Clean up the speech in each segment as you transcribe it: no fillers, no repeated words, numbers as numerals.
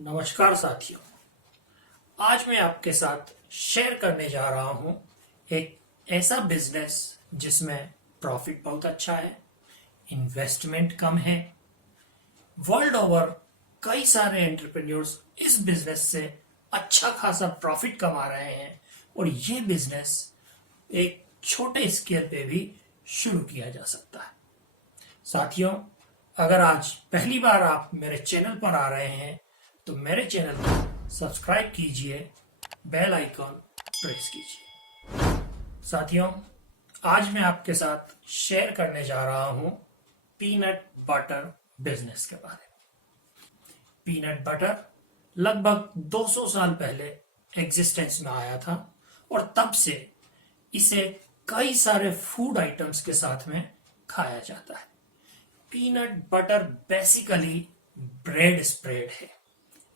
नमस्कार साथियों। आज मैं आपके साथ शेयर करने जा रहा हूं एक ऐसा बिजनेस जिसमें प्रॉफिट बहुत अच्छा है, इन्वेस्टमेंट कम है। वर्ल्ड ओवर कई सारे एंटरप्रेन्योर्स इस बिजनेस से अच्छा खासा प्रॉफिट कमा रहे हैं और ये बिजनेस एक छोटे स्केल पे भी शुरू किया जा सकता है। साथियों, अगर आज पहली बार आप मेरे चैनल पर आ रहे हैं तो मेरे चैनल को सब्सक्राइब कीजिए, बेल आइकॉन प्रेस कीजिए। साथियों, आज मैं आपके साथ शेयर करने जा रहा हूं पीनट बटर बिजनेस के बारे में। पीनट बटर लगभग 200 साल पहले एग्जिस्टेंस में आया था और तब से इसे कई सारे फूड आइटम्स के साथ में खाया जाता है। Peanut butter basically bread spread है।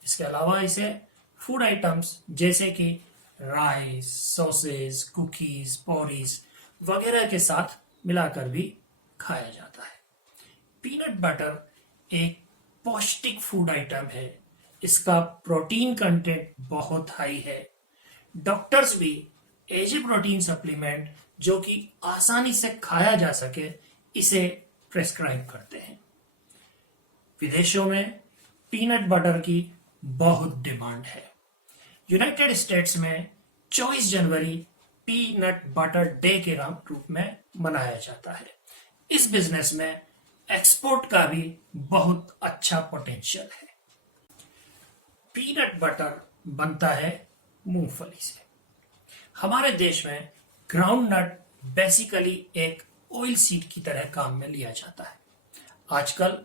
इसके अलावा इसे फूड आइटम्स जैसे कि राइस, सॉसेज, कुकीज, पोरीज वगैरह के साथ मिलाकर भी खाया जाता है। पीनट बटर एक पौष्टिक फूड आइटम है। इसका प्रोटीन कंटेंट बहुत हाई है। डॉक्टर्स भी एज ए प्रोटीन सप्लीमेंट जो कि आसानी से खाया जा सके इसे प्रेस्क्राइब करते हैं। विदेशों में पीनट बटर की बहुत डिमांड है। यूनाइटेड स्टेट्स में 24 जनवरी पीनट बटर डे के रूप में मनाया जाता है। इस बिजनेस में एक्सपोर्ट का भी बहुत अच्छा पोटेंशियल है। पीनट बटर बनता है मूंगफली से। हमारे देश में ग्राउंड नट बेसिकली एक ऑयल सीड की तरह काम में लिया जाता है। आजकल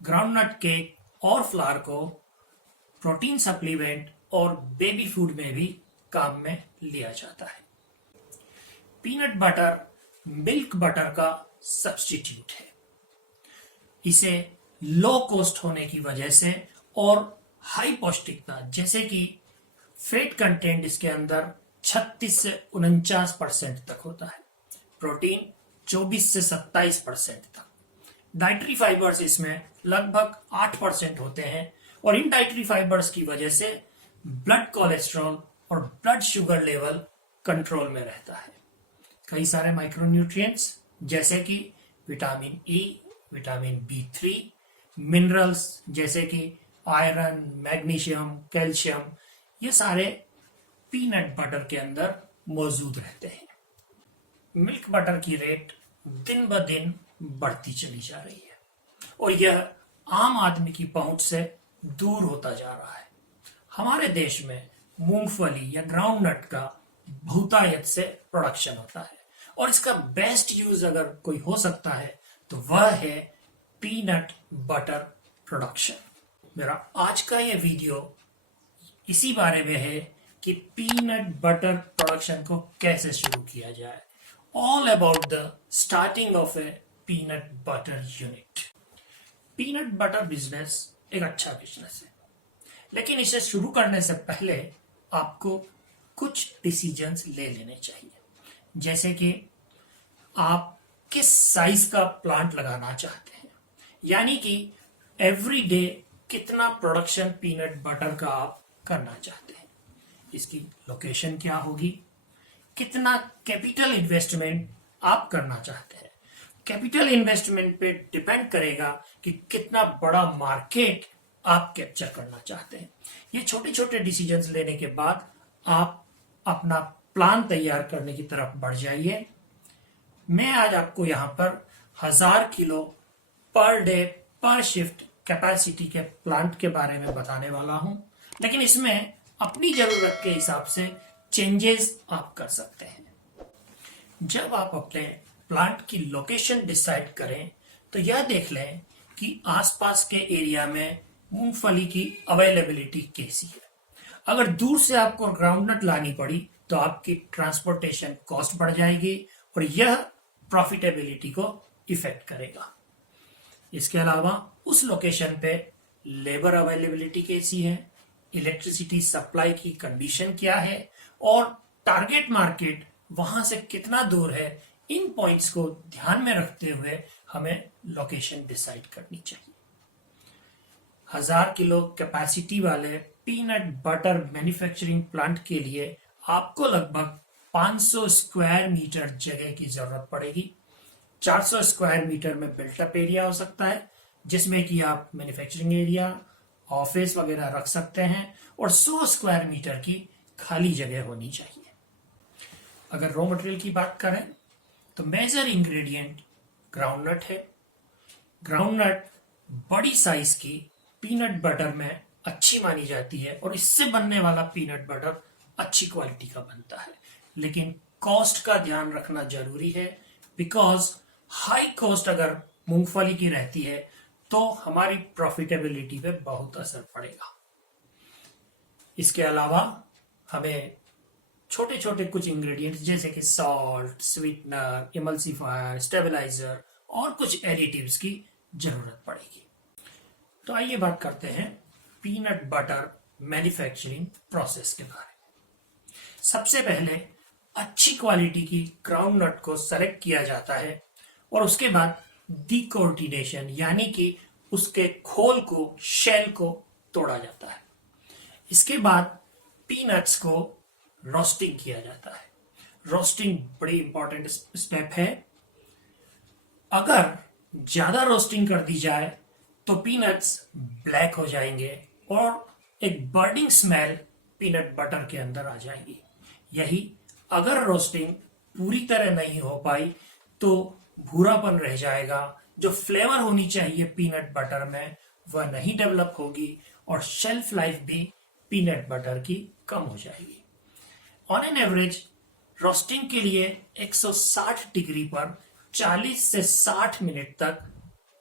ग्राउंड नट केक और फ्लावर को प्रोटीन सप्लीमेंट और बेबी फूड में भी काम में लिया जाता है। पीनट बटर मिल्क बटर का सब्स्टिट्यूट है। इसे लो कॉस्ट होने की वजह से और हाई पौष्टिकता जैसे कि फैट कंटेंट इसके अंदर 36 से 49% तक होता है। प्रोटीन 24 से 27% तक। डाइटरी फाइबर्स इसमें लगभग 8% होते हैं और इन डाइटरी फाइबर्स की वजह से ब्लड कोलेस्ट्रॉल और ब्लड शुगर लेवल कंट्रोल में रहता है। कई सारे माइक्रोन्यूट्रिएंट्स जैसे कि vitamin E, vitamin B3, minerals जैसे कि आयरन, मैग्नीशियम, कैल्शियम, ये सारे पीनट बटर के अंदर मौजूद रहते हैं। मिल्क बटर की रेट दिन ब दिन बढ़ती चली जा रही है और यह आम आदमी की पहुंच से दूर होता जा रहा है। हमारे देश में मूंगफली या ग्राउंडनट का बहुतायत से प्रोडक्शन होता है और इसका बेस्ट यूज अगर कोई हो सकता है तो वह है पीनट बटर प्रोडक्शन। मेरा आज का यह वीडियो इसी बारे में है कि पीनट बटर प्रोडक्शन को कैसे शुरू किया जाए। All about the starting of A peanut butter unit. Peanut butter business एक अच्छा बिजनेस है, लेकिन इसे शुरू करने से पहले आपको कुछ डिसीजंस ले लेने चाहिए। जैसे कि आप किस साइज का प्लांट लगाना चाहते हैं, यानी कि एवरी डे कितना प्रोडक्शन पीनट बटर का आप करना चाहते हैं, इसकी लोकेशन क्या होगी, कितना कैपिटल इन्वेस्टमेंट आप करना चाहते हैं। कैपिटल इन्वेस्टमेंट पे डिपेंड करेगा कि कितना बड़ा मार्केट आप कैप्चर करना चाहते हैं। ये छोटे छोटे डिसीजंस लेने के बाद आप अपना प्लान तैयार करने की तरफ बढ़ जाइए। मैं आज आपको यहाँ पर 1000 किलो पर डे पर शिफ्ट कैपेसिटी के प्लांट के बारे में बताने वाला हूँ, लेकिन इसमें अपनी जरूरत के हिसाब से चेंजेस आप कर सकते हैं। जब आप अपने प्लांट की लोकेशन डिसाइड करें तो यह देख लें कि आसपास के एरिया में मूंगफली की अवेलेबिलिटी कैसी है। अगर दूर से आपको ग्राउंडनट लानी पड़ी तो आपकी ट्रांसपोर्टेशन कॉस्ट बढ़ जाएगी और यह प्रॉफिटेबिलिटी को इफेक्ट करेगा। इसके अलावा उस लोकेशन पे लेबर अवेलेबिलिटी कैसी है, इलेक्ट्रिसिटी सप्लाई की कंडीशन क्या है और टारगेट मार्केट वहां से कितना दूर है, इन पॉइंट्स को ध्यान में रखते हुए हमें लोकेशन डिसाइड करनी चाहिए। 1000 किलो कैपेसिटी वाले पीनट बटर मैन्युफैक्चरिंग प्लांट के लिए आपको लगभग 500 स्क्वायर मीटर जगह की जरूरत पड़ेगी। 400 स्क्वायर मीटर में बिल्टअप एरिया हो सकता है, जिसमें कि आप मैन्युफैक्चरिंग एरिया, ऑफिस वगैरह रख सकते हैं, और 100 स्क्वायर मीटर की खाली जगह होनी चाहिए। अगर रॉ मटेरियल की बात करें तो मेजर इंग्रेडिएंट ग्राउंडनट है। ग्राउंडनट बड़ी साइज की पीनट बटर में अच्छी मानी जाती है और इससे बनने वाला पीनट बटर अच्छी क्वालिटी का बनता है, लेकिन कॉस्ट का ध्यान रखना जरूरी है, बिकॉज हाई कॉस्ट अगर मूंगफली की रहती है तो हमारी प्रॉफिटेबिलिटी पे बहुत असर पड़ेगा। इसके अलावा हमें छोटे छोटे कुछ इंग्रेडिएंट्स जैसे कि सॉल्ट, स्वीटनर, इमल्सिफायर, स्टेबलाइजर और कुछ एडिटिव्स की जरूरत पड़ेगी। तो आइए बात करते हैं पीनट बटर मैन्युफैक्चरिंग प्रोसेस के बारे में। सबसे पहले अच्छी क्वालिटी की ग्राउंडनट को सेलेक्ट किया जाता है और उसके बाद डिकोर्टिनेशन यानी कि उसके खोल को, शेल को तोड़ा जाता है। इसके बाद पीनट्स को रोस्टिंग किया जाता है। रोस्टिंग बड़ी इंपॉर्टेंट स्टेप है। अगर ज्यादा रोस्टिंग कर दी जाए तो पीनट्स ब्लैक हो जाएंगे और एक बर्निंग स्मेल पीनट बटर के अंदर आ जाएगी। यही अगर रोस्टिंग पूरी तरह नहीं हो पाई तो भूरापन रह जाएगा, जो फ्लेवर होनी चाहिए पीनट बटर में वह नहीं डेवलप होगी और शेल्फ लाइफ भी पीनट बटर की कम हो जाएगी। ऑन एन एवरेज रोस्टिंग के लिए 160 डिग्री पर 40 से 60 मिनट तक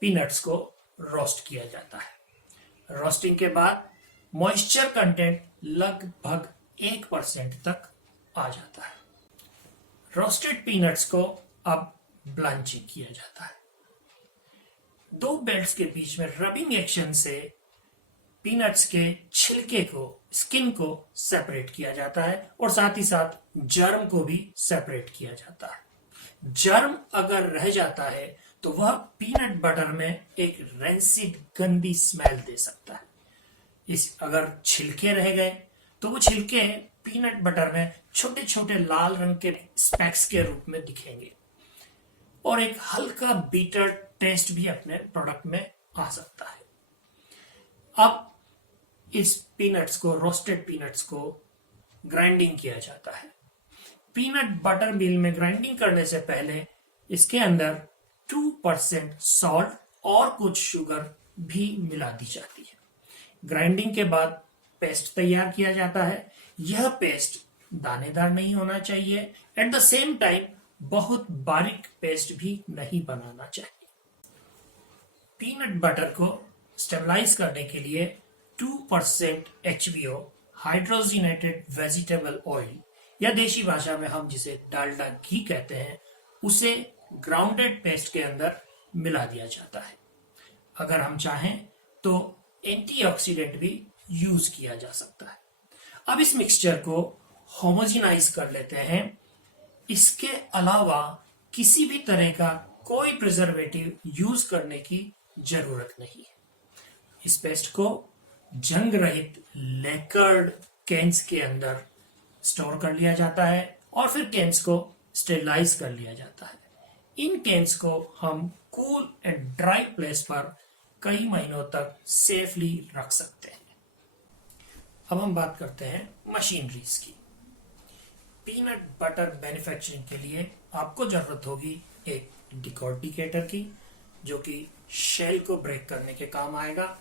पीनट्स को रोस्ट किया जाता है। रोस्टिंग के बाद मॉइस्चर कंटेंट लगभग 1% तक आ जाता है। रोस्टेड पीनट्स को अब ब्लांचिंग किया जाता है। दो बेल्ट्स के बीच में रबिंग एक्शन से पीनट्स के छिलके को, स्किन को सेपरेट किया जाता है और साथ ही साथ जर्म को भी सेपरेट किया जाता है। जर्म अगर रह जाता है तो वह पीनट बटर में एक रेंसिड, गंदी स्मेल दे सकता है। अगर छिलके रह गए तो वो छिलके पीनट बटर में छोटे छोटे लाल रंग के स्पैक्स के रूप में दिखेंगे और एक हल्का बीटर टेस्ट भी अपने प्रोडक्ट में आ सकता है। अब इस पीनट्स को, रोस्टेड पीनट्स को ग्राइंडिंग किया जाता है। पीनट बटर मिल में ग्राइंडिंग करने से पहले इसके अंदर 2% सॉल्ट और कुछ शुगर भी मिला दी जाती है। ग्राइंडिंग के बाद पेस्ट तैयार किया जाता है। यह पेस्ट दानेदार नहीं होना चाहिए, एट द सेम टाइम बहुत बारीक पेस्ट भी नहीं बनाना चाहिए। पीनट बटर को स्टेबलाइज करने के लिए 2% HVO, हाइड्रोजिनेटेड वेजिटेबल ऑयल, या देशी भाषा में हम जिसे डालडा घी कहते हैं, उसे ग्राउंडेड पेस्ट के अंदर मिला दिया जाता है। अगर हम चाहें तो एंटीऑक्सीडेंट भी यूज किया जा सकता है। अब इस मिक्सचर को होमोजेनाइज कर लेते हैं। इसके अलावा किसी भी तरह का कोई प्रिजर्वेटिव यूज करने की जरूरत नहीं है। इस पेस्ट को जंग रहित लेकर्ड कैंस के अंदर स्टोर कर लिया जाता है और फिर कैंस को स्टेरलाइज कर लिया जाता है। इन कैंस को हम कूल एंड ड्राई प्लेस पर कई महीनों तक सेफली रख सकते हैं। अब हम बात करते हैं मशीनरीज की। पीनट बटर मैन्युफैक्चरिंग के लिए आपको जरूरत होगी एक डिकॉर्टिकेटर की, जो कि शेल को ब्रेक करने के काम आएगा,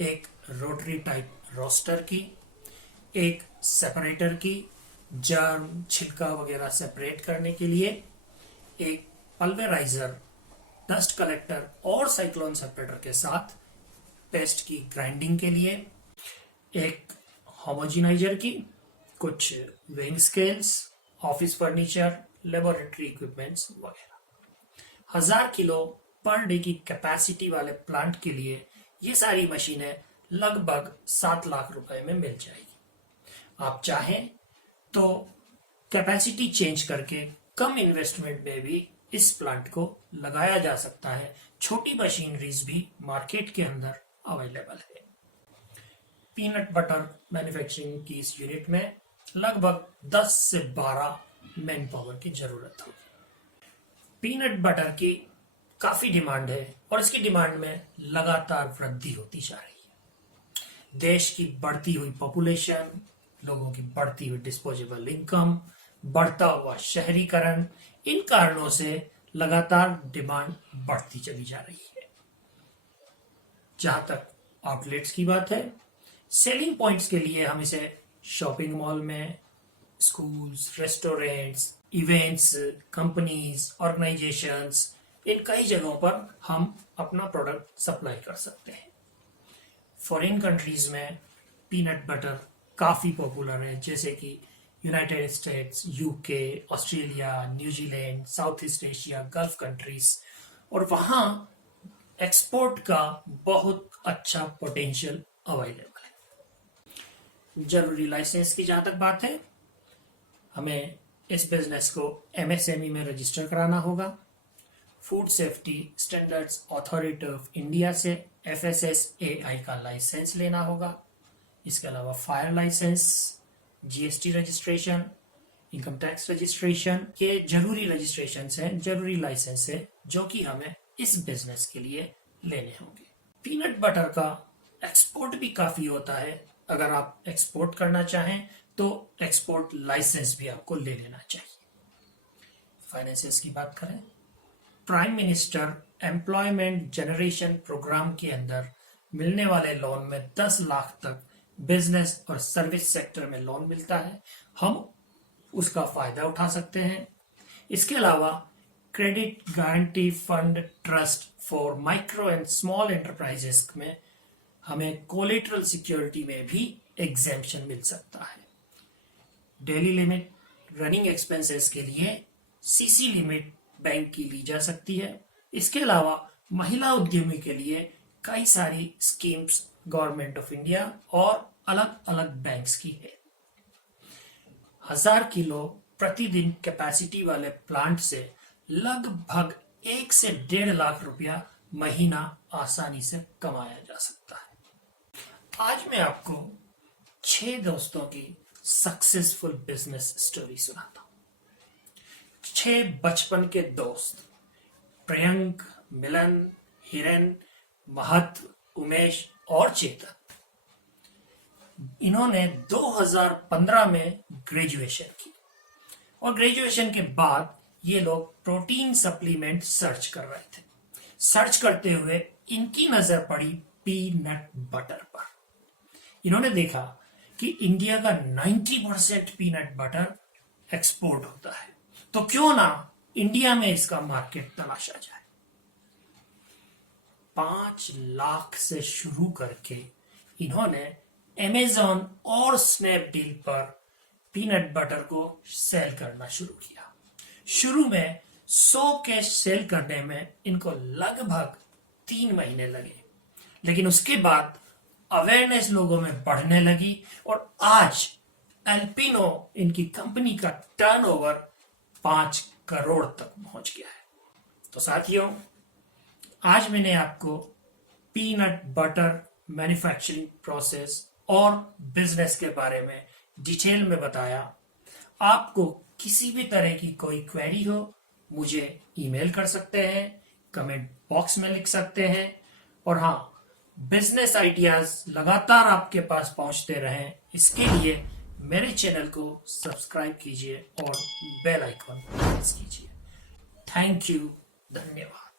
एक रोटरी टाइप रोस्टर की, एक सेपरेटर की, जर्म, छिलका वगैरह सेपरेट करने के लिए, एक पल्वेराइजर, डस्ट कलेक्टर और साइक्लोन सेपरेटर के साथ पेस्ट की ग्राइंडिंग के लिए, एक होमोजेनाइजर की, कुछ weighing scales, office furniture, laboratory equipments वगैरह। 1000 किलो पर डे की कैपेसिटी वाले प्लांट के लिए ये सारी मशीनें लगभग 7 लाख रुपए में मिल जाएगी। आप चाहें तो कैपेसिटी चेंज करके कम इन्वेस्टमेंट में भी इस प्लांट को लगाया जा सकता है। छोटी मशीनरीज भी मार्केट के अंदर अवेलेबल है। पीनट बटर मैन्युफैक्चरिंग की इस यूनिट में लगभग 10 से 12 मैन पावर की जरूरत होगी। पीनट बटर की काफी डिमांड है और इसकी डिमांड में लगातार वृद्धि होती जा रही है। देश की बढ़ती हुई पॉपुलेशन, लोगों की बढ़ती हुई डिस्पोजेबल इनकम, बढ़ता हुआ शहरीकरण, इन कारणों से लगातार डिमांड बढ़ती चली जा रही है। जहां तक आउटलेट्स की बात है, सेलिंग पॉइंट्स के लिए हम इसे शॉपिंग मॉल में, schools, restaurants, events, companies, organisations, इन कई जगहों पर हम अपना प्रोडक्ट सप्लाई कर सकते हैं। फॉरेन कंट्रीज में पीनट बटर काफी पॉपुलर है, जैसे कि United states, UK, Australia, New Zealand, south east Asia, gulf countries, और वहां एक्सपोर्ट का बहुत अच्छा पोटेंशियल अवेलेबल है। जरूरी लाइसेंस की जहां तक बात है, हमें इस बिजनेस को एमएसएमई में रजिस्टर कराना होगा। Food safety standards authority of India से FSSAI का लाइसेंस लेना होगा। इसके अलावा fire licence, GST registration, income tax registration के जरूरी रजिस्ट्रेशन है, जरूरी लाइसेंस है, जो कि हमें इस बिजनेस के लिए लेने होंगे। पीनट बटर का एक्सपोर्ट भी काफी होता है। अगर आप एक्सपोर्ट करना चाहें तो एक्सपोर्ट लाइसेंस भी आपको ले लेना चाहिए। फाइनेंसेस की बात करें, prime minister employment generation programme के अंदर मिलने वाले लोन में 10 लाख तक बिजनेस और सर्विस सेक्टर में लोन मिलता है। हम उसका फायदा उठा सकते हैं। इसके अलावा credit guarantee fund trust for micro and small enterprises में हमें कोलेटरल सिक्योरिटी में भी एग्जेम्पशन मिल सकता है। डेली लिमिट रनिंग एक्सपेंसेस के लिए CC लिमिट बैंक की ली जा सकती है। इसके अलावा महिला उद्यमी के लिए कई सारी स्कीम्स गवर्नमेंट ऑफ इंडिया और अलग अलग बैंक्स की है। 1000 किलो प्रतिदिन कैपेसिटी वाले प्लांट से लगभग 1 से 1.5 लाख रुपया महीना आसानी से कमाया जा सकता है। आज मैं आपको 6 दोस्तों की सक्सेसफुल बिजनेस स्टोरी सुनाता हूं। 6 बचपन के दोस्त, प्रियंक, मिलन, हिरन, महत्व, उमेश और चेतन। इन्होंने 2015 में ग्रेजुएशन की और ग्रेजुएशन के बाद ये लोग प्रोटीन सप्लीमेंट सर्च कर रहे थे। सर्च करते हुए इनकी नजर पड़ी पीनट बटर पर। इन्होंने देखा कि इंडिया का 90% पीनट बटर एक्सपोर्ट होता है, तो क्यों ना इंडिया में इसका मार्केट तलाशा जाए। 5 लाख से शुरू करके इन्होंने अमेज़न और स्नैपडील पर पीनट बटर को सेल करना शुरू किया। शुरू में 100 के सेल करने में इनको लगभग 3 महीने लगे, लेकिन उसके बाद अवेयरनेस लोगों में बढ़ने लगी और आज एल्पिनो इनकी कंपनी का टर्नओवर 5 करोड़ तक पहुंच गया है। तो साथियों, आज मैंने आपको पीनट बटर मैन्युफैक्चरिंग प्रोसेस और बिजनेस के बारे में डिटेल में बताया। आपको किसी भी तरह की कोई क्वेरी हो, मुझे ईमेल कर सकते हैं, कमेंट बॉक्स में लिख सकते हैं। और हाँ, बिजनेस आइडियाज लगातार आपके पास पहुंचते रहें, इसके लिए मेरे चैनल को सब्सक्राइब कीजिए और बेल आइकॉन प्रेस कीजिए। थैंक यू, धन्यवाद।